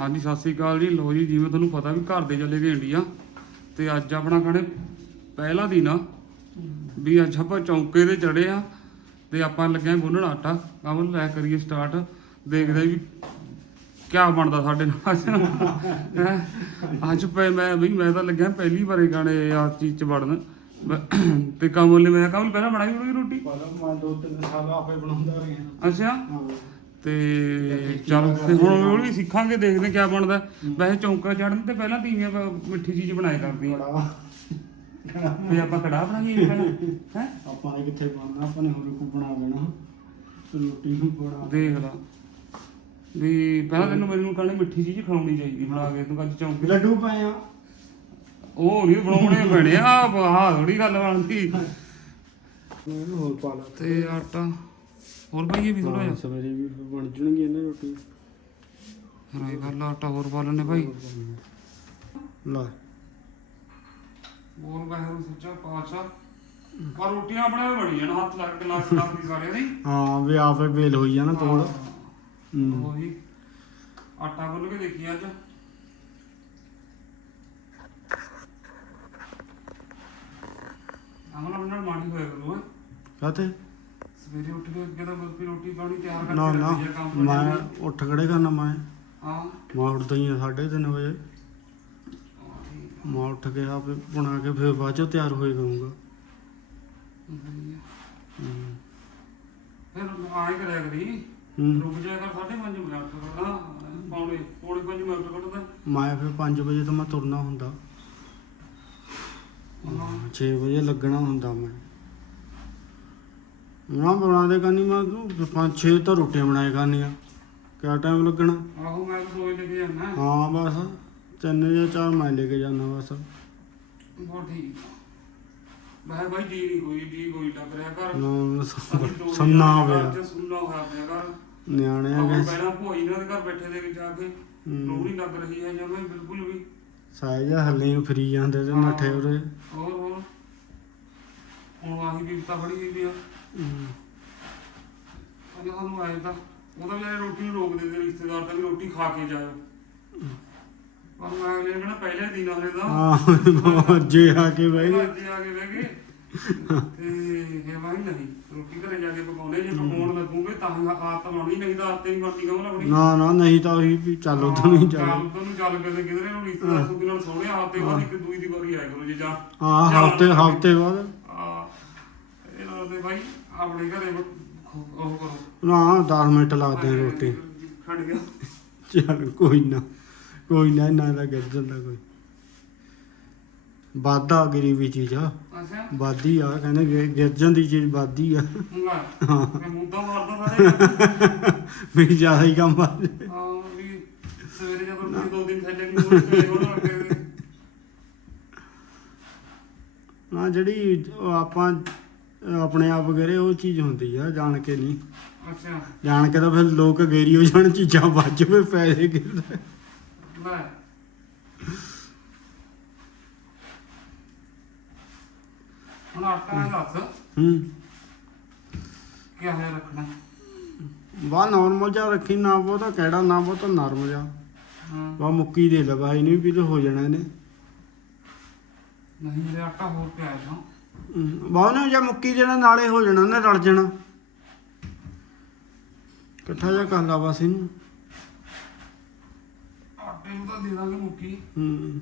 ਹਾਂਜੀ ਸਤਿ ਸ੍ਰੀ ਅਕਾਲ ਜੀ। ਲੋ ਜੀ ਜਿਵੇਂ ਤੁਹਾਨੂੰ ਪਤਾ ਵੀ ਘਰ ਦੇ ਚੱਲੇ ਗਏ ਇੰਡੀਆ ਤੇ ਅੱਜ ਆਪਣਾ ਖਾਣੇ ਪਹਿਲਾ ਦਿਨ ਆ। ਵੀ ਅੱਜ ਆਪਾਂ ਚੌਂਕੇ ਤੇ ਚੜੇ ਆ। ਤੇ ਆਪਾਂ ਲੱਗੇ ਆ ਗੁੰਨਣ ਆਟਾ। ਕਮਲ ਲੈ ਕਰੀਏ ਸਟਾਰਟ ਦੇਖਦੇ ਵੀ ਕਿਆ ਬਣਦਾ ਸਾਡੇ ਨਾਲ। ਅੱਜ ਪਏ ਮੈਂ ਵੀ ਮੈਂ ਤਾਂ ਲੱਗਿਆ ਪਹਿਲੀ ਵਾਰੀ ਗਾਣੇ ਆ ਚੀਜ਼ ਚ ਵੜਨ। ਤੇ ਕਮਲ ਨੇ ਮੈਂ ਕਮਲ ਪਹਿਲਾਂ ਬਣਾਈ ਹੋਣੀ ਰੋਟੀ? ਪਰ ਮੈਂ ਦੋ ਤਿੰਨ ਸਾਲ ਆਪੇ ਬਣਾਉਂਦਾ ਰਿਹਾ। ਅੱਛਾ? ਤੇ ਚੱਲ ਤੇ ਹੁਣ ਵੀ ਸਿੱਖਾਂਗੇ ਦੇਖਦੇ ਕਿਆ ਬਣਦਾ। ਵੈਸੇ ਚੌਂਕਾ ਚੜਨ ਤੇ ਪਹਿਲਾਂ ਤੀਵੀਆਂ ਮਿੱਠੀ ਚੀਜ਼ ਬਣਾਇਆ ਕਰਦੀਆਂ। ਤੇ ਆਪਾਂ ਕੜਾਹ ਬਣਾਈਏ ਪਹਿਲਾਂ ਹੈ? ਆਪਾਂ ਨੇ ਕਿੱਥੇ ਬਣਨਾ? ਆਪਾਂ ਨੇ ਹੋਰ ਕੋ ਬਣਾ ਲੈਣਾ ਰੋਟੀ ਨੂੰ ਬਣਾ ਦੇਖ ਲਾ। ਵੀ ਪਹਿਲਾਂ ਤੈਨੂੰ ਮੈਨੂੰ ਕਹਿੰਦੇ ਮਿੱਠੀ ਚੀਜ਼ ਖਵਾਉਣੀ ਚਾਹੀਦੀ ਬਣਾ ਕੇ ਤੂੰ ਅੱਜ ਚੌਂਕੇ ਲੱਡੂ ਪਏ ਆ। ਉਹ ਨਹੀਂ ਬਣਾਉਣੇ ਪੈਣੇ ਆ ਆਹ ਥੋੜੀ ਗੱਲ ਬਣਦੀ। ਇਹਨੂੰ ਹੋਰ ਪਾ ਲਾ। ਤੇ ਆਟਾ। ਹੋਰ ਪਾਈਏ ਵੀ ਥੋੜਾ ਜਿਹਾ। ਸਵੇਰੇ ਵੀ ਬਣ ਜਣਗੇ ਇਹਨਾਂ ਰੋਟੀ ਹਾਂ ਇਹ ਗੱਲ ਆਟਾ ਹੋਰ ਪਾ ਲੈਣੇ ਭਾਈ ਲੈ। ਹੋਰ ਵਾਹਿਗੁਰੂ ਸੱਚਾ ਪਾਤਸ਼ਾਹ ਪਰ ਰੋਟੀਆਂ ਆਪਣੇ ਆਪ ਬਣੀ ਜਾਣ ਹੱਥ ਲੱਗ ਕੇ ਲੱਗ ਲੱਗਦੀ ਸਾਰਿਆਂ ਦੀ। ਹਾਂ ਵੀ ਆਪੇ ਵੇਲ ਹੋਈ ਆ ਨਾ ਤੋੜ। ਹੂੰ ਉਹੀ ਆਟਾ ਗੁੰਨ ਕੇ ਦੇਖੀ ਅੱਜ। ਅਮਲ ਨਾਲ ਮਾੜੀ ਹੋਇਆ ਕਰੂ ਓਏ ਕਾਤੇ ਸਵੇਰੇ ਉੱਠ ਕੇ ਅੱਗੇ ਤਾਂ ਵੀ ਰੋਟੀ ਪਾਣੀ ਤਿਆਰ ਕਰਕੇ ਨਾ ਨਾ ਆ ਕੰਮ ਮੈਂ ਉੱਠ ਖੜੇ ਕਰਨਾ ਮੈਂ। ਹਾਂ। ਮੈਂ ਉੱਠਦਾ ਹੀ ਆ 3:30 ਵਜੇ। ਠੀਕ ਮੈਂ ਉੱਠ ਕੇ ਆਪੇ ਬਣਾ ਕੇ ਫਿਰ ਬਾਅਦ ਚ ਤਿਆਰ ਹੋਏ ਕਰੂੰਗਾ। ਵਧੀਆ। ਹੂੰ। ਫਿਰ ਆਏ ਕਰਿਆ ਕਰੀ। ਹੂੰ। ਰੁਕ ਜਾਇਆ ਕਰ 5:30 ਮਿੰਟ ਕਰਦਾ ਪੌਣੇ ਪੌਣੇ 5 ਮਿੰਟ ਕੱਢਦਾ ਮੈਂ ਫਿਰ 5 ਵਜੇ ਤੋਂ ਮੈਂ ਤੁਰਨਾ ਹੁੰਦਾ। ਹਾਂ। 6 ਵਜੇ ਲੱਗਣਾ ਹੁੰਦਾ ਮੈਂ। ਨਾ ਬਣਾ ਦੇ ਕਰਨੀ ਮੈਂ ਤੂੰ ਪੰਜ ਛੇ ਤਾਂ ਰੋਟੀਆਂ ਬਣਾਏ ਕਰਨੀਆਂ। ਕਿਆ ਟਾਈਮ ਲੱਗਣਾ? ਆਹੋ ਮੈਂ ਤਾਂ ਸੋਚ ਲੈ ਕੇ ਜਾਣਾ ਹਾਂ ਬਸ। ਤਿੰਨ ਜਾਂ ਚਾਰ ਮੈਂ ਲੈ ਕੇ ਜਾਣਾ ਬਸ। ਬਹੁਤ ਠੀਕ। ਮੈਂ ਬਾਈ ਜੀ ਨਹੀਂ ਕੋਈ ਜੀ ਕੋਈ ਲੱਗ ਰਿਹਾ ਘਰ। ਨਾ ਅਸੀਂ ਦੋ ਸੰਨਾ ਜਣੇ ਹੋਇਆ ਘਰ ਚ ਸੁੰਨਾ ਹੋਇਆ ਪਿਆ ਘਰ। ਨਿਆਣੇ ਆਹ ਹੈਗੇ। ਪਹਿਲਾਂ ਭੋਈ ਇਹਨਾਂ ਦੇ ਘਰ ਬੈਠੇ ਦੇ ਵਿੱਚ ਆ ਕੇ। ਹੂੰ। ਲੋਹੜੀ ਲੱਗ ਰਹੀ ਹੈ ਜਮੇ ਬਿਲਕੁਲ ਵੀ। ਸਾਇਜ ਹੱਲੇ ਨੂੰ ਫਰੀ ਜਾਂਦੇ ਤੇ ਨੱਠੇ ਉਰੇ। ਹੋਰ ਹੋਰ। ਹੁਣ ਆਹੀ ਵਿਪਤਾ ਫੜੀ ਹੋਈ ਵੀ ਆ। ਹੂੰ। ਪਹਿਲਾਂ ਸਾਨੂੰ ਆਏ ਤਾਂ ਉਹਦਾ ਵੀ ਰੋਟੀ ਨੂੰ ਰੋਕ ਦਿੰਦੇ ਰਿਸ਼ਤੇਦਾਰ ਤਾਂ ਵੀ ਰੋਟੀ ਖਾ ਕੇ ਜਾਇਓ ਪਰ ਮੈਂ ਅਗਲੇ ਨੇ ਕਹਿਣਾ ਪਹਿਲੇ ਦਿਨ ਆਲੇ ਦਾ। ਹਾਂ ਜੇ ਆ ਕੇ ਬਹਿ ਗਏ। ਅੱਜ ਆ ਕੇ ਬਹਿ ਗਏ। ਤੇ ਇਹ ਵਾਹੀ ਨਹੀਂ ਰੋਟੀ ਘਰੇ ਜਾ ਕੇ ਪਕਾਉਣੇ ਜੇ ਪਕਾਉਣ ਲੱਗੂਗੇ ਤਾਂ ਹੀ ਆਦਤ ਬਣਨੀ ਨਹੀਂ ਤਾਂ ਆਦਤ ਨਹੀਂ ਬਣਦੀ ਕਹੋ ਆਪਣੀ ਨਾ ਨਾ ਨਹੀਂ ਤਾਂ ਉਹੀ ਵੀ ਚੱਲ ਉਧਰ ਨਹੀਂ ਚੱਲ। ਉਧਰ ਨੂੰ ਚੱਲ ਕੇ ਕਿਧਰੇ ਨੂੰ ਰਿਸ਼ਤੇਦਾਰ ਸੁੱਕੀ ਨਾਲ ਸੋਹਣੇ ਹਫ਼ਤੇ ਬਾਅਦ ਇੱਕ ਦੂਈ ਦੀ ਵਾਰੀ ਆਇਆ ਕਰੋ ਜੇ ਜਾ ਹਾਂ ਹਫ਼ਤੇ ਹਫ਼ਤੇ ਬਾਅਦ। ਆ ਇਹਨਾਂ ਦੇ ਭਾਈ ਆਪਣੇ ਘਰੇ ਬ- ਉਹ ਕਰੋ। ਨਾ 10 ਮਿੰਟ ਲੱਗਦੇ ਆ ਰੋਟੀ। ਖੜ ਗਿਆ। ਚੱਲ ਕੋਈ ਨਾ। ਕੋਈ ਨਾ ਨਾ ਦਾ ਗਿਰ ਜਾਂਦਾ ਕੋਈ। ਵਾਧਾ ਗਰੀਬੀ ਚੀਜ਼ ਆ। ਅੱਛਾ। ਵਾਦੀ ਆ ਕਹਿੰਦੇ ਗਿ- ਗਿਰ ਜਾਂਦੀ ਚੀਜ਼ ਵਾਦੀ ਆ। ਲੈ ਮੈਂ ਮੁੱਦਾ ਮਾਰਦਾ ਸਾਰੇ ਵੀ ਜ਼ਿਆਦਾ ਹੀ ਕੰਮ ਆ। ਹਾਂ ਵੀ ਸਵੇਰੇ ਜਦੋਂ ਤੁਸੀਂ ਦੋ ਦਿਨ ਥੱਲੇ ਵੀ ਮੋੜ ਕੇ ਉਹਨਾਂ ਅੱਗੇ ਨਾ ਜਿਹੜੀ ਉਹ ਆਪਾਂ ਆਪਣੇ ਆਪ ਕਰੇ ਉਹ ਚੀਜ਼ ਹੁੰਦੀ ਆ ਜਾਣ ਕੇ ਨਹੀਂ। ਅੱਛਾ। ਜਾਣ ਕੇ ਤਾਂ ਫਿਰ ਲੋਕ ਗੇਰੀ ਹੋ ਜਾਣ ਚੀਜ਼ਾਂ ਵੱਜ ਪਏ ਪੈਸੇ ਗਿਰਦੇ ਲੈ। ਹੁਣ ਆਟਾ ਦੱਸ। ਹੂੰ। ਕਿਆ ਹੈ ਰੱਖਣਾ? ਨਾਰਮਲ ਜਾ ਰੱਖੀ ਨਾ ਕਿਹੜਾ ਨਾ ਬਹੁਤਾ ਨਰਮ ਜਾ ਹਾਂ। ਬਾ ਮੁੱਕੀ ਦੇ ਲਵਾਈ ਨਹੀਂ ਵੀ ਤੇ ਹੋ ਜਾਣਾ ਇਹਨੇ। ਨਹੀਂ ਆਟਾ ਹੋਰ ਪਿਆ ਹੈ ਨਾ ਬਾ ਉਹਨੇ ਜੇ ਮੁੱਕੀ ਦੇਣਾ ਨਾਲੇ ਹੋ ਜਾਣਾ ਉਹਨੇ ਰਲ ਜਾਣਾ। ਇਕੱਠਾ ਜਿਹਾ ਕਰ ਲਾ ਬਸ ਇਹਨੂੰ। ਆਟੇ ਨੂੰ ਤਾਂ ਦੇ ਦਾਂਗੇ ਮੁੱਕੀ। ਹੂੰ।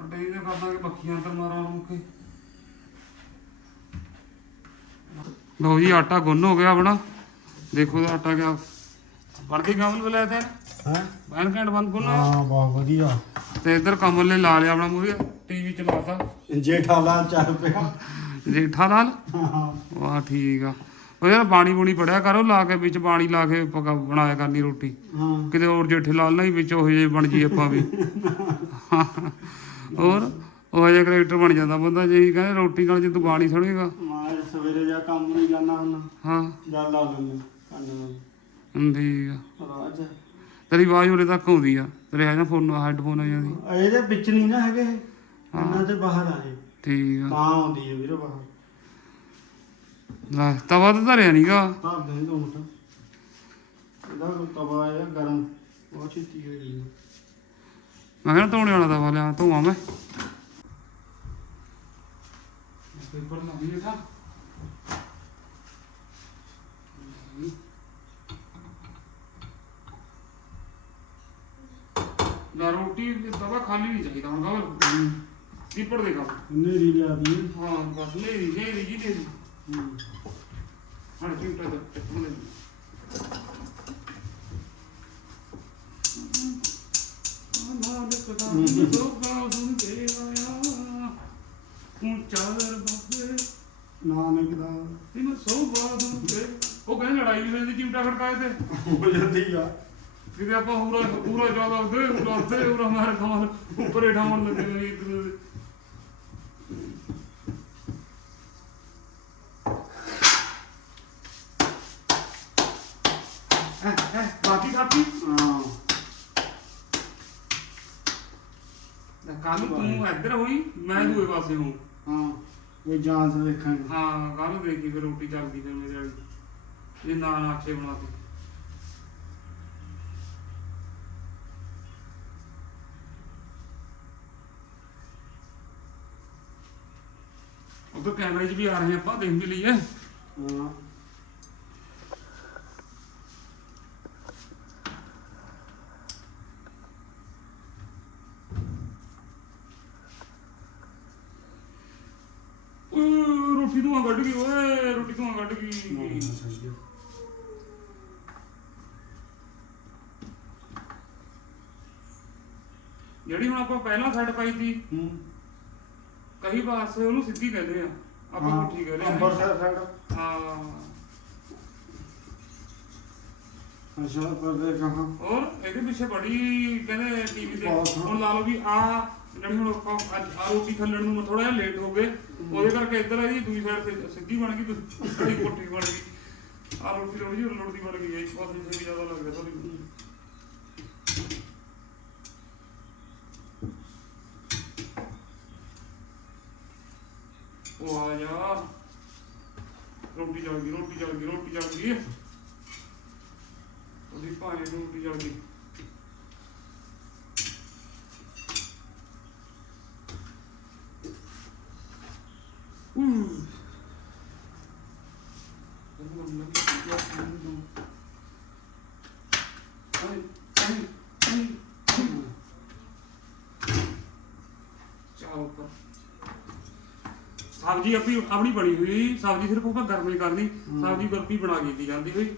ਆਟੇ ਇਹਦੇ ਕਰ ਦਾਂਗੇ ਬੱਖੀਆਂ ਤੇ ਮਾਰਾਂ ਮੁੱਕੇ ਲਓ ਜੀ ਆਟਾ ਗੁੰਨ ਹੋ ਗਿਆ ਆਪਣਾ। ਦੇਖੋ ਆਟਾ ਕਿਆ ਬਣ ਕੇ ਕਮਲ ਬੁਲਾਇਆ ਤੇ ਹੈ? ਬੈਨ ਘੰਟ ਬੰਦ ਗੁੰਨ ਹਾਂ ਬਹੁਤ ਵਧੀਆ। ਤੇ ਇੱਧਰ ਕਮਲ ਨੇ ਲਾ ਲਿਆ ਆਪਣਾ ਮੂਹਰੇ ਟੀਵੀ ਚਲਾਤਾ ਜੇਠਾਲਾਲ ਚੱਲ ਪਿਆ। ਜੇਠਾ ਲਾਲ? ਹਾਂ। ਵਾਹ ਠੀਕ ਆ। ਉਹ ਯਾਰ ਪਾਣੀ ਪੂਣੀ ਪੜਿਆ ਕਰੋ ਲਾ ਕੇ ਵਿੱਚ ਪਾਣੀ ਲਾ ਕੇ ਪਕਾ ਬਣਾਇਆ ਕਰਨੀ ਰੋਟੀ। ਹਾਂ। ਕਿਤੇ ਹੋਰ ਜੇਠੇ ਲਾਲ ਨਾਲ ਹੀ ਵਿੱਚ ਉਹ ਜਿਹੇ ਬਣ ਜੀ ਆਪਾਂ ਵੀ। ਹੋਰ? ਉਹ ਜਿਹਾ ਕਰੈਕਟਰ ਬਣ ਜਾਂਦਾ ਬੰਦਾ ਜੇ ਹੀ ਕਹਿੰਦੇ ਰੋਟੀ ਨਾਲ ਜੇ ਤੂੰ ਗਾਣੀ ਸੁਣੇਗਾ ਮੈਂ ਸਵੇਰੇ ਜਾ ਕੰਮ ਨਹੀਂ ਜਾਣਾ ਹੁਣ ਹਾਂ। ਜਾ ਲਾ ਲੈਂਦੇ ਕੰਨ ਠੀਕ ਆ। ਰਾਜ ਤੇਰੀ ਆਵਾਜ਼ ਉਰੇ ਤੱਕ ਆਉਂਦੀ ਆ। ਤੇਰੇ ਹੈ ਨਾ ਫੋਨ ਹੈੱਡਫੋਨ ਆ ਜਾਂਦੀ। ਇਹਦੇ ਵਿੱਚ ਨਹੀਂ ਨਾ ਹੈਗੇ ਕੰਨਾਂ ਤੇ ਬਾਹਰ ਆਏ ਠੀਕ ਆ। ਤਾਂ ਆਉਂਦੀ ਹੈ ਵੀਰੇ ਬਾਹਰ। ਲੈ ਤਵਾ ਤਾਂ ਧਰਿਆ ਨਹੀਂਗਾ ਹਾਂ ਦੇ ਦੋ ਮਿੰਟ। ਇਹਦਾ ਤਵਾ ਹੈ ਗਰਮ? ਬਹੁਤ ਛੇਤੀ ਹੋ ਗਈ ਮੈਂ ਕਹਿੰਦਾ ਧੋਣੇ ਵਾਲਾ ਦਵਾ ਲਿਆ ਧੋਵਾਂ ਮੈਂ। ਪੇਪਰ ਨਾ ਵੀ ਥਾ ਨਾ ਰੋਟੀ ਦਵਾ ਖਾਲੀ ਨਹੀਂ ਚਾਹੀਦਾ ਹੁਣ ਕਵਲ ਕੀਪੜ ਦੇ ਕੰਮ। ਨੇਰੀ ਲਿਆ ਦੀ ਹਾਂ ਬਸ ਨੇਰੀ ਨੇਰੀ ਜੀ ਨੇਰੀ ਹੂੰ। ਹਾਂ ਚਿੰਤਾ ਦਾ ਟੱਪਣ ਦੇ ਨਾਨਕ ਦਾ ਸੋਭਾ ਸੁਣ ਕੇ ਆਇਆ ਤੂੰ ਚਾਦਰ ਬਾਬੇ। ਨਾਨਕ ਦਾ। ਤੈਨੂੰ ਸੋਭਾ ਸੁਣ ਕੇ ਉਹ ਕਹਿੰਦੇ ਲੜਾਈ ਵੀ ਹੁੰਦੀ ਚਿਮਟਾ ਖੜਕਾਏ ਤੇ। ਹੋ ਜਾਂਦੀ ਆ। ਕਿਤੇ ਆਪਾਂ ਪੂਰਾ ਪੂਰਾ ਜ਼ਿਆਦਾ ਦੇ ਪੂਰਾ ਦੇ ਪੂਰਾ ਮਾਰ ਕਮਾਲ ਉੱਪਰੇ ਠਾਉਣ ਲੱਗੇ ਇੱਕ ਦੂਜੇ ਦੇ। ਹੈਂ, ਹੈਂ, ਬਾਕੀ ਕਾਪੀ ਹਾਂ ਕੱਲ ਤੂੰ ਇੱਧਰ ਹੋਈ ਮੈਂ ਦੂਏ ਪਾਸੇ ਹੂੰ ਹਾਂ ਇਹ ਜਾਂਚ ਦੇਖਾਂਗੇ ਹਾਂ ਕੱਲ ਦੇਖੀ ਫਿਰ ਰੋਟੀ ਚੱਲਦੀ ਫਿਰ ਮੇਰੇ ਇਹ ਨਾ ਬਣਾਤੇ ਉਧਰ ਕੈਮਰੇ 'ਚ ਵੀ ਆ ਰਹੇ ਆਪਾਂ ਦੇਖ ਵੀ ਲਈਏ। ਹਾਂ। ਰੋਟੀ ਧੂਆਂ ਕੱਢ ਗਈ ਓਏ ਰੋਟੀ ਧੂਆਂ ਕੱਢ ਗਈ। ਜਿਹੜੀ ਹੁਣ ਆਪਾਂ ਪਹਿਲਾਂ ਸਾਈਡ ਪਾਈ ਸੀ ਹੂੰ। ਕਈ ਪਾਸੇ ਉਹਨੂੰ ਸਿੱਧੀ ਕਹਿੰਦੇ ਆ ਆਪਾਂ ਹਾਂ, ਪੁੱਠੀ ਕਹਿੰਦੇ ਆ ਅੰਬਰਸਰ ਸਾਈਡ ਹਾਂ। ਅੱਛਾ ਪਰ ਦੇ ਕਹਾਂ ਔਰ ਇਹਦੇ ਪਿੱਛੇ ਬੜੀ ਕਹਿੰਦੇ ਟੀਵੀ ਤੇ ਬਹੁਤ। ਹੁਣ ਲਾ ਲਓ ਵੀ ਆ ਜਿਹੜੀ ਹੁਣ ਆਪਾਂ ਅੱਜ ਆ ਰੋਟੀ ਥੱਲਣ ਨੂੰ ਥੋੜਾ ਜਿਹਾ ਲੇਟ ਹੋ ਗਏ ਉਹਦੇ ਕਰਕੇ ਇੱਧਰ ਇਹਦੀ ਦੂਜੀ ਸਾਈਡ ਤੇ ਸਿੱਧੀ ਬਣ ਗਈ ਦੂਜੀ ਪੁੱਠੀ ਬਣ ਗਈ। ਆ ਰੋਟੀ ਥੋੜੀ ਜਿਹੀ ਲੁੜਦੀ ਬਣ ਗਈ ਪਾਸੇ ਸੇ ਵੀ ਜ਼ਿਆਦਾ ਲੱਗ ਰਿਹਾ ਥੋੜੀ ਉਹ ਆ ਜਾ। ਰੋਟੀ ਜਲ ਗਈ, ਰੋਟੀ ਜਲ ਗਈ, ਰੋਟੀ ਜਲ ਗਈ। ਉਹਦੀ ਭਾਣੇ ਨੂੰ ਰੋਟੀ ਜਲ ਗਈ ਹੂੰ ਚਾਹ ਉੱਪਰ ਸਬਜ਼ੀ ਆਪਣੀ ਆਪਣੀ ਬਣੀ ਹੋਈ ਸਬਜ਼ੀ ਸਿਰਫ ਆਪਾਂ ਗਰਮੇ ਕਰਨੀ। ਸਬਜ਼ੀ ਬਰਫੀ ਬਣਾ ਕੇ ਦਿੱਤੀ ਜਾਂਦੀ ਹੋਈ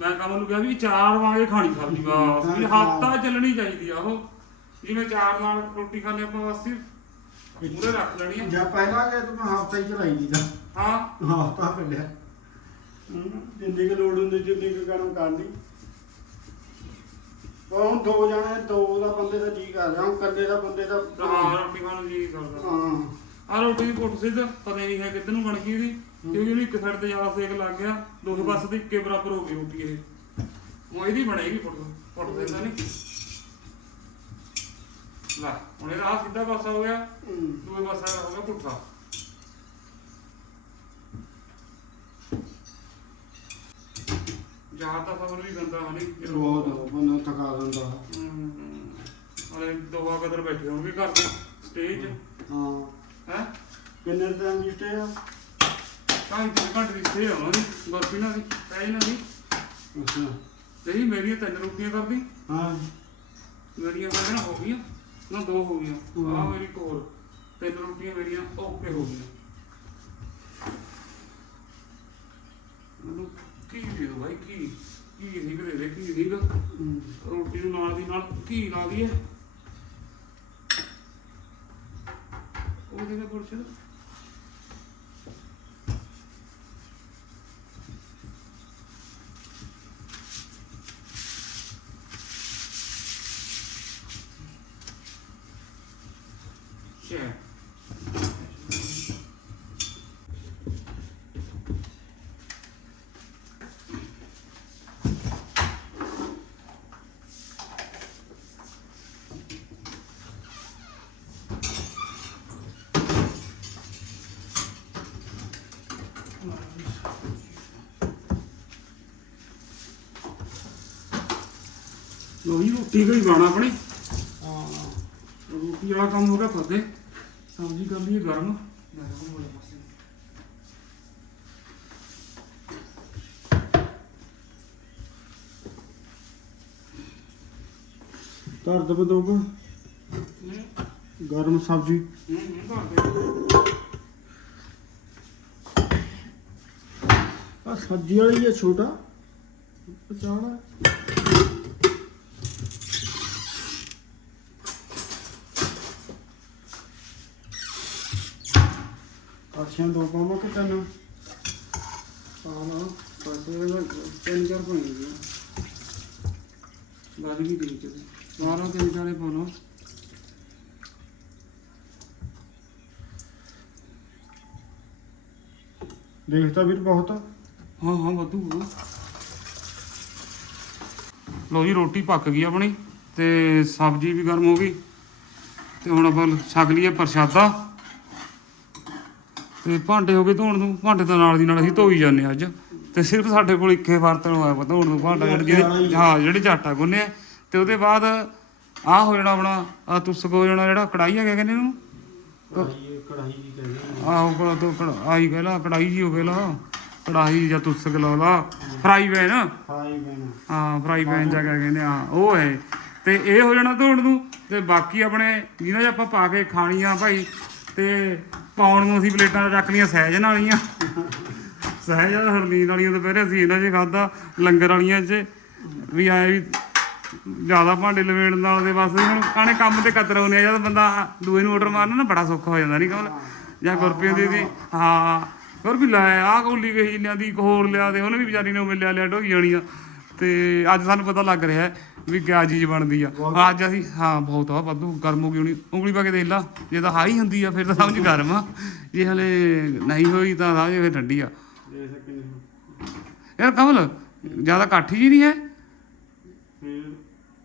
ਮੈਂ ਕਮਲ ਨੂੰ ਕਿਹਾ ਵੀ ਚਾਰ ਵਾਂਗੇ ਖਾਣੀ ਸਬਜ਼ੀ ਬਸ। ਵੀ ਹਫਤਾ ਚੱਲਣੀ ਚਾਹੀਦੀ ਆ ਉਹ। ਜਿਵੇਂ ਚਾਰ ਨਾਲ ਰੋਟੀ ਖਾਣੇ ਆਪਾਂ ਵਾਸਤੇ ਮੂਰੇ ਰੱਖ ਲੈਣੀ ਆ। ਜਾਂ ਪਹਿਲਾਂ ਕਿ ਤੂੰ ਹਫਤਾ ਹੀ ਚਲਾਈ ਦੀ ਦਾ ਹਾਂ। ਹਫਤਾ ਕੱਢਿਆ ਜਿੰਨੀ ਕੁ ਲੋੜ ਹੁੰਦੀ ਜਿੰਨੀ ਕੁ ਕੰਮ ਕਰਨੀ ਪਰ ਹੁਣ ਦੋ ਜਣੇ ਦੋ ਦਾ ਬੰਦੇ ਦਾ ਜੀ ਕਰ ਰਿਹਾ। ਹੁਣ ਇਕੱਲੇ ਦਾ ਬੰਦੇ ਦਾ ਹਾਂ ਰੋਟੀ ਖਾਣ ਨੂੰ ਜੀ ਕਰਦਾ। ਹਾਂ। ਆ ਰੋਟੀ ਦੀ ਪੁੱਟ ਸਿੱਧ ਪਤਾ ਨਹੀਂ ਹੈ ਕਿੱਧਰ ਨੂੰ ਬਣ ਗਈ ਦੀ ਕਿਉਂਕਿ ਉਹਨੂੰ ਇੱਕ ਸਾਈਡ ਤੇ ਜ਼ਿਆਦਾ ਸੇਕ ਲੱਗ ਗਿਆ ਦੋਵੇਂ ਪਾਸੇ ਤੇ ਇੱਕੇ ਬਰਾਬਰ ਹੋ ਗਈ ਰੋਟੀ ਇਹ। ਉਹ ਇਹਦੀ ਬਣੇਗੀ ਪੁੱਟ ਪੁੱਟ ਦਿੰਦਾ ਨਹੀਂ। ਲੈ ਹੁਣ ਇਹਦਾ ਆਹ ਸਿੱਧਾ ਪਾਸਾ ਹੋ ਗਿਆ। ਦੂਏ ਪਾਸਾ ਹੋ ਗਿਆ ਪੁੱਠਾ। ਜਹਾਂ ਤਾਂ ਸਬਰ ਵੀ ਗੰਦਾ ਹਣੀ ਬਹੁਤ ਬੰਦਾ ਥਕਾ ਦਿੰਦਾ। ਹਲੇ ਦੋਹਾ ਕਦਰ ਬੈਠੇ ਹੋਣਗੇ ਘਰ ਦੇ ਸਟੇਜ ਹਾਂ। ਹੈ? ਕਿੰਨੇ ਟਾਈਮ ਜਿੱਤੇ ਆ? ਕਾਹੀ ਤੇ ਘੰਟੇ ਦੀ ਸਟੇ ਹੋਣਾ ਦੀ ਬਰਫੀ ਨਾਲ ਦੀ ਪੈ ਨਾ ਦੀ ਅੱਛਾ। ਤੇਰੀ ਮੇਰੀਆਂ ਤਿੰਨ ਰੋਟੀਆਂ ਕਰਦੀ। ਹਾਂ। ਮੇਰੀਆਂ ਮੈਂ ਕਹਿੰਦਾ ਹੋ ਗਈਆਂ। ਨਾ ਦੋ ਹੋ ਗਈਆਂ। ਆਹ ਮੇਰੀ ਇੱਕ ਹੋਰ ਤਿੰਨ ਰੋਟੀਆਂ ਮੇਰੀਆਂ ਓਕੇ ਹੋ ਗਈਆਂ। ਮੈਨੂੰ ਕੀ ਦੇ ਦੋ ਭਾਈ ਕੀ? ਕੀ ਦੇ ਦੇ ਕੀ। ਰੋਟੀ ਨੂੰ ਨਾਲ ਦੀ ਨਾਲ ਘੀ ਲਾ ਦਈਏ ਉਹਦੇ ਦਾ ਪੁਰਸ਼ ਲੋਹੀ ਰੋਟੀ ਕੋਈ ਬਾਣਾ ਆਪਣੀ। ਹਾਂ। ਰੋਟੀ ਵਾਲਾ ਕੰਮ ਹੋ ਗਿਆ ਫਤੇ ਸਬਜ਼ੀ ਕਰ ਲਈਏ ਗਰਮ। ਗਰਮ ਹੋ ਧਰ ਦਬ ਦੋਗਾ ਗਰਮ ਸਬਜ਼ੀ। ਦੇ ਆ ਸਬਜ਼ੀ ਵਾਲੀ ਹੈ ਛੋਟਾ। ਪਚਾਣਾ ਅੱਛਾ ਦੋ ਪਾਵਾਂ ਕਿ ਤਿੰਨ ਪਾਣਾ ਪਾਸੇ ਦਾ ਤਿੰਨ ਚਾਰ ਪਾਣੀ ਬਾਦ ਵੀ ਦੇ ਵਿੱਚ ਸਾਰਾ ਤਿੰਨ ਚਾਰੇ ਪਾਉਣਾ। ਦੇਖਤਾ ਵੀਰ ਬਹੁਤ। ਹਾਂ ਹਾਂ, ਵਾਧੂ। ਲੋ ਜੀ, ਰੋਟੀ ਪੱਕ ਗਈ ਆਪਣੀ ਤੇ ਸਬਜ਼ੀ ਵੀ ਗਰਮ ਹੋ ਗਈ ਤੇ ਹੁਣ ਆਪਾਂ ਛਕ ਲਈਏ ਪ੍ਰਸ਼ਾਦਾ। ਤੇ ਭਾਂਡੇ ਹੋ ਗਏ ਧੋਣ ਨੂੰ ਭਾਂਡੇ ਤਾਂ ਨਾਲ ਦੀ ਨਾਲ ਅਸੀਂ ਧੋਈ ਜਾਂਦੇ ਅੱਜ। ਤੇ ਸਿਰਫ ਸਾਡੇ ਕੋਲ ਇੱਕੇ ਬਰਤਨ ਹੋਇਆ ਵਾ ਧੋਣ ਨੂੰ ਭਾਂਡਾ ਜਿਹੜਾ ਹਾਂ ਜਿਹੜੇ ਝਾਟਾ ਗੁੰਨਿਆ ਤੇ ਉਹਦੇ ਬਾਅਦ ਆਹ ਹੋ ਜਾਣਾ ਆਪਣਾ ਆ ਤੁਸਕ ਹੋ ਜਾਣਾ ਜਿਹੜਾ ਕੜਾਈ ਹੈਗਾ ਕਹਿੰਦੇ ਇਹਨੂੰ? ਕੜਾਹੀ ਕੜਾਹੀ ਜੀ ਕਹਿੰਦੇ ਆਹੋ ਕੜਾ ਤੋਂ ਕੜਾਈ ਕਹਿ ਕੜਾਈ ਜੀ ਹੋ ਗਈ ਲਾ। ਕੜਾਈ ਜਾਂ ਤੁਸਕ ਲਾ ਲਾ। Fry pan. Fry pan. ਹਾਂ ਫਰਾਈ ਪੈਨ ਜਾ ਕੇ ਕਹਿੰਦੇ ਆ ਉਹ ਹੈ। ਤੇ ਇਹ ਹੋ ਜਾਣਾ ਧੋਣ ਨੂੰ। ਤੇ ਬਾਕੀ ਆਪਣੇ ਜਿਹਨਾਂ 'ਚ ਆਪਾਂ ਪਾ ਕੇ ਖਾਣੀ ਆ ਭਾਈ ਤੇ ਪਾਉਣ ਨੂੰ ਅਸੀਂ ਪਲੇਟਾਂ ਰੱਖ ਲਈਆਂ ਸਹਿਜ ਵਾਲੀਆਂ ਸਹਿਜ ਹਰਲੀਨ ਵਾਲੀਆਂ ਦੁਪਹਿਰੇ ਅਸੀਂ ਇਹਨਾਂ 'ਚ ਖਾਦਾ ਲੰਗਰ ਵਾਲੀਆਂ 'ਚ। ਵੀ ਆਏ ਵੀ ਜ਼ਿਆਦਾ ਭਾਂਡੇ ਲਵੇੜਨ ਨਾਲ ਦੇ ਬਸ ਹੁਣ ਕਾਣੇ ਕੰਮ ਤੇ ਕਤਰਾਉਨੇ ਆ, ਜਦ ਬੰਦਾ ਦੂਏ ਨੂੰ ਆਰਡਰ ਮਾਰਨਾ ਨਾ ਬੜਾ ਸੌਖਾ ਹੋ ਜਾਂਦਾ ਨਹੀਂ ਕਮਲ। ਜਾਂ ਗੁਰਪ੍ਰੀਤ ਦੀ ਦੀ, ਹਾਂ, ਹੋਰ ਵੀ ਲੈ ਆ ਕੌਲੀ ਗਈ ਲਿਆਂਦੀ ਇੱਕ ਹੋਰ ਲਿਆ ਦੇ, ਉਹਨੇ ਵੀ ਵਿਚਾਰੀ ਨੇ ਮਿਲਿਆ ਲਿਆ ਢੋਈ ਜਾਣੀ ਆ ਤੇ ਅੱਜ ਸਾਨੂੰ ਪਤਾ ਲੱਗ ਰਿਹਾ ਹੈ ਵੀ ਕਿਆ ਚੀਜ਼ ਬਣਦੀ ਆ। ਅੱਜ ਅਸੀਂ ਹਾਂ ਬਹੁਤ ਆ ਵਾਧੂ ਗਰਮ ਹੋ ਗਈ ਹੋਣੀ। ਉਂਗਲੀ ਪਾ ਕੇ ਦੇਖ ਲਾ ਜੇ ਤਾਂ ਹਾਈ ਹੁੰਦੀ ਆ ਫਿਰ ਤਾਂ ਸਮਝ ਗਰਮ ਆ। ਜੇ ਹਲੇ ਨਹੀਂ ਹੋਈ ਤਾਂ ਸਮਝ ਫਿਰ ਠੰਡੀ ਆ। ਯਾਰ ਕਮਲ ਜ਼ਿਆਦਾ ਕਾਠੀ ਜੀ ਨਹੀਂ ਹੈ? ਫਿਰ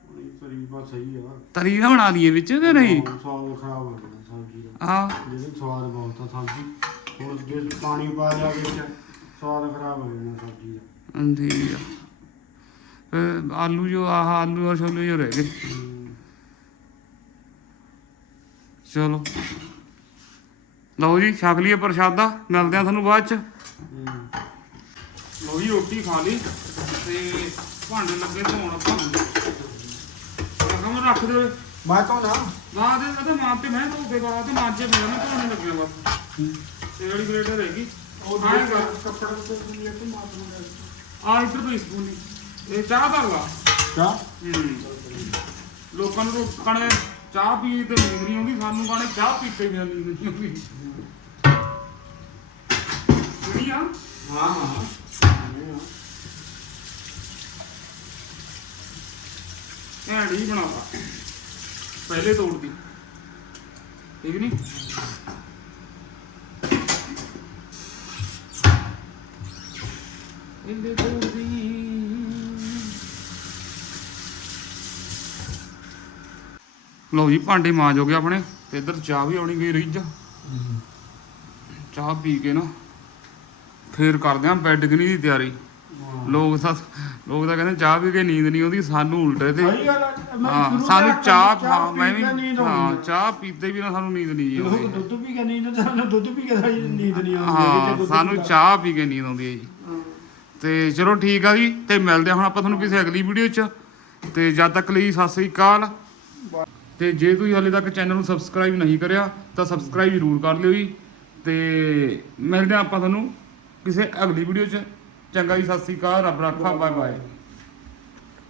ਉਹਦੀ ਤਰੀਕਾ ਸਹੀ ਆ। ਤਰੀ ਨਾ ਬਣਾ ਲਈਏ ਵਿੱਚ ਕਿ ਨਹੀਂ? ਸਵਾਦ ਖਰਾਬ ਹੋ ਗਿਆ ਸਬਜ਼ੀ ਦਾ। ਹਾਂ। ਜਿਹੜੇ ਸਵਾਦ ਬਹੁਤ ਆ ਸਬਜ਼ੀ। ਹੁਣ ਜੇ ਪਾਣੀ ਪਾ ਲਿਆ ਵਿੱਚ ਸਵਾਦ ਖਰਾਬ ਹੋ ਜਾਣਾ ਸਬਜ਼ੀ ਦਾ। ਠੀਕ ਆ। ਫਿਰ ਆਲੂ ਜੋ ਆਹ ਆਲੂ ਔਰ ਛੋਲੇ ਜੋ ਰਹਿ ਗਏ। ਚਲੋ। ਲਓ ਜੀ ਛਕ ਲਈਏ ਪ੍ਰਸ਼ਾਦਾ ਮਿਲਦੇ ਆ ਤੁਹਾਨੂੰ ਬਾਅਦ ਚ। ਲਓ ਜੀ ਰੋਟੀ ਖਾ ਲਈ ਤੇ ਭਾਂਡੇ ਲੱਗੇ ਧੋਣ ਆਪਾਂ। ਰਕਮ ਰੱਖ ਦੇ ਮੈਂ ਤਾਂ ਨਾ ਬਾਅਦ ਦੇ ਉਹਦੇ ਮਾਂ ਤੇ ਮੈਂ ਧੋ ਕੇ ਬਾਅਦ ਤੇ ਮੈਂ ਨਾ ਧੋਣੇ ਲੱਗਿਆ ਬਸ। ਤੇ ਜਿਹੜੀ ਗ੍ਰੇਡ ਰਹੇਗੀ ਉਹ ਹਾਂ ਕੱਪੜੇ ਤੇ ਦੁਨੀਆ ਤੇ ਆ ਇੱਧਰ ਤੋਂ ਸਪੂਨ ਇਹ ਚਾਹ ਦਾ ਲਾ। ਕਾ ਹੂੰ। ਲੋਕਾਂ ਨੂੰ ਕਣੇ ਚਾਹ ਪੀ ਤੇ ਨੀਂਦ ਨਹੀਂ ਆਉਂਦੀ ਸਾਨੂੰ ਕਣੇ ਚਾਹ ਪੀਤੇ ਵੀ ਨੀਂਦ ਨਹੀਂ ਆਉਂਦੀ। ਕਿਹੜੀ ਆ? ਹਾਂ ਹਾਂ ਭੈੜੀ ਬਣਾਵਾ ਪਹਿਲੇ ਤੋੜਦੀ ਠੀਕ ਨਹੀਂ ਇਹਦੇ ਤੋੜਦੀ ਲਓ ਜੀ ਭਾਂਡੇ ਮਾਂਜ ਹੋ ਗਏ ਆਪਣੇ ਤੇ ਇੱਧਰ ਚਾਹ ਵੀ ਆਉਣੀ ਗਈ ਰਿੱਝ ਚਾਹ ਪੀ ਕੇ ਨਾ ਫੇਰ ਕਰਦੇ ਆਂ ਬੈੱਡ ਗਨੀ ਦੀ ਤਿਆਰੀ। ਲੋਕ ਤਾਂ ਲੋਕ ਤਾਂ ਕਹਿੰਦੇ ਚਾਹ ਪੀ ਕੇ ਨੀਂਦ ਨਹੀਂ ਆਉਂਦੀ ਸਾਨੂੰ ਉਲਟੇ ਤੇ। ਸਹੀ ਗੱਲ ਹਾਂ ਸਾਨੂੰ ਚਾਹ ਹਾਂ ਮੈਂ ਵੀ ਹਾਂ ਚਾਹ ਪੀਤੇ ਵੀ ਨਾ ਸਾਨੂੰ ਨੀਂਦ ਨਹੀਂ ਜੀ ਆਉਂਦੀ ਦੁੱਧ ਪੀ ਕੇ ਨੀਂਦ ਸਾਨੂੰ ਦੁੱਧ ਪੀ ਕੇ ਨੀਂਦ ਨਹੀਂ ਆਉਂਦੀ ਹਾਂ ਸਾਨੂੰ। ਚਾਹ ਪੀ ਕੇ ਨੀਂਦ ਆਉਂਦੀ ਹੈ ਜੀ। ਤੇ ਚਲੋ ਠੀਕ ਆ ਜੀ ਤੇ ਮਿਲਦੇ ਹਾਂ ਹੁਣ ਆਪਾਂ ਤੁਹਾਨੂੰ ਕਿਸੇ ਅਗਲੀ ਵੀਡੀਓ 'ਚ। ਤੇ ਜਦ ਤੱਕ ਲਈ ਸਤਿ ਸ੍ਰੀ ਅਕਾਲ। ਤੇ ਜੇ ਤੁਸੀਂ ਹਾਲੇ ਤੱਕ ਚੈਨਲ ਨੂੰ ਸਬਸਕ੍ਰਾਈਬ ਨਹੀਂ ਕਰਿਆ, ਤਾਂ ਸਬਸਕ੍ਰਾਈਬ ਜ਼ਰੂਰ ਕਰ ਲਿਓ ਜੀ। ਤੇ ਮਿਲਦੇ ਆਪਾਂ ਤੁਹਾਨੂੰ ਕਿਸੇ ਅਗਲੀ ਵੀਡੀਓ 'ਚ। ਚੰਗਾ ਜੀ, ਸਤਿ ਸ੍ਰੀ ਅਕਾਲ, ਰੱਬ ਰਾਖਾ ਬਾਏ ਬਾਏ